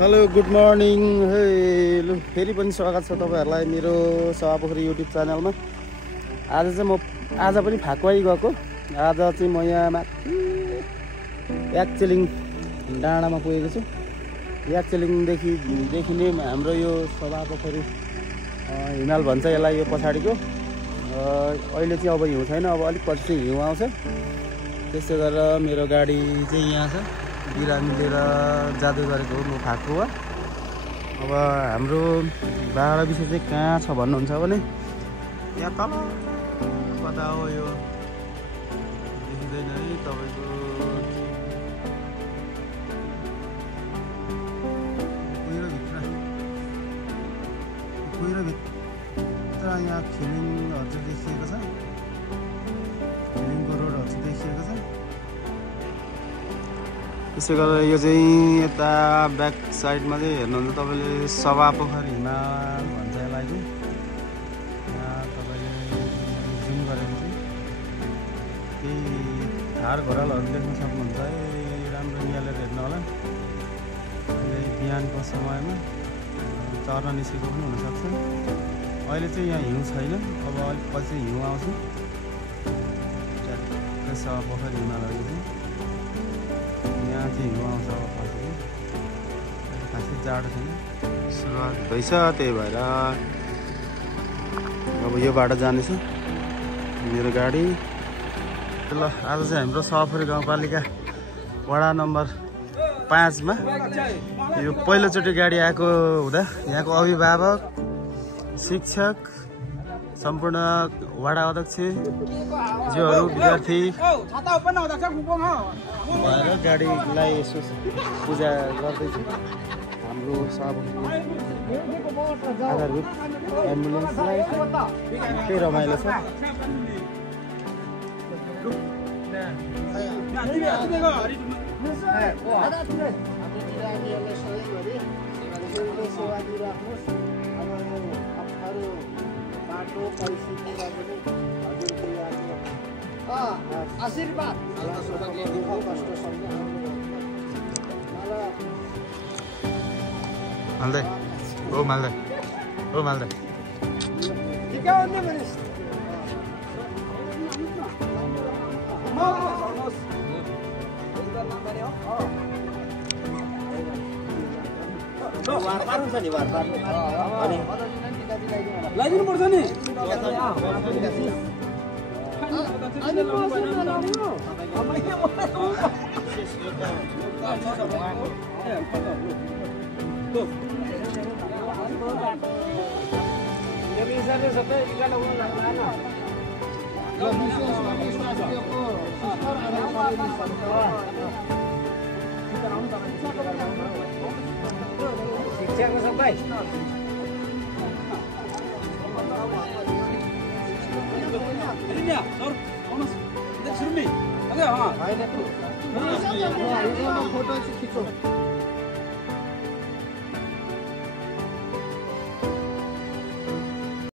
Hello good morning हे लु फेरि पनि स्वागत छ तपाईहरुलाई मेरो सभापोखरी युट्युब च्यानलमा। आज चाहिँ म पनि फाकुवाई गएको। आज चाहिँ म यहाँ माथि याक्चेलिङ डाँडामा पुगेको छु। याक्चेलिङदेखि देखिने हाम्रो यो सभापोखरी हिमाल भन्छ यसलाई, यो पछाडिको। अहिले चाहिँ अब हिउँ छैन, अब अलिक पछि चाहिँ हिउँ आउँछ। त्यसै गरेर मेरो गाडी चाहिँ यहाँ छ, बिरामी लिएर जाँदै गरेको हो म फाकुवा। अब हाम्रो भाडा विषय चाहिँ कहाँ छ भन्नुहुन्छ भने यहाँ तल कता हो, यो देखिँदैन है तपाईँको। कुहिरोभित्र यहाँ खिलिङहरू चाहिँ देखिएको छ, खिलिङको रोडहरू चाहिँ देखिएको छ। त्यसै गरेर यो चाहिँ यता ब्याक साइडमा चाहिँ हेर्नुहुन्छ तपाईँले सभापोखरी हिमाल भन्छ यसलाई चाहिँ। यहाँ तपाईँले जुम गरेको चाहिँ केही हार घोरालहरू देख्न सक्नुहुन्छ है, राम्रो निहालेर हेर्नु होला। अहिले बिहानको समयमा चर्न निस्केको पनि हुनसक्छ। अहिले चाहिँ यहाँ हिउँ छैन, अब अलिक पछि हिउँ आउँछ। सभापोखरी हिमालहरू चाहिँ यहाँ चाहिँ हिउँ आउँछ अब पछि, खासै जाडो छैन, सुरुवात हुँदैछ। त्यही भएर अब यो बाटो जानेछ मेरो गाडी। ल आज चाहिँ हाम्रो सभापोखरी गाउँपालिका वडा नम्बर 5 मा यो पहिलोचोटि गाडी आएको हुँदा यहाँको अभिभावक, शिक्षक, सम्पूर्ण वडा अध्यक्ष ज्यूहरू, विद्यार्थी भएर गाडीलाई यसो पूजा गर्दैछु। हाम्रो आधारभूत एम्बुलेन्सलाई त्यही रमाइलो छ। आशीर्वाद माल्दै ओ माल्दै ओ माल्दै लगाइदिनु पर्छ नि। शिक्षाको सबै फोटो खिचो।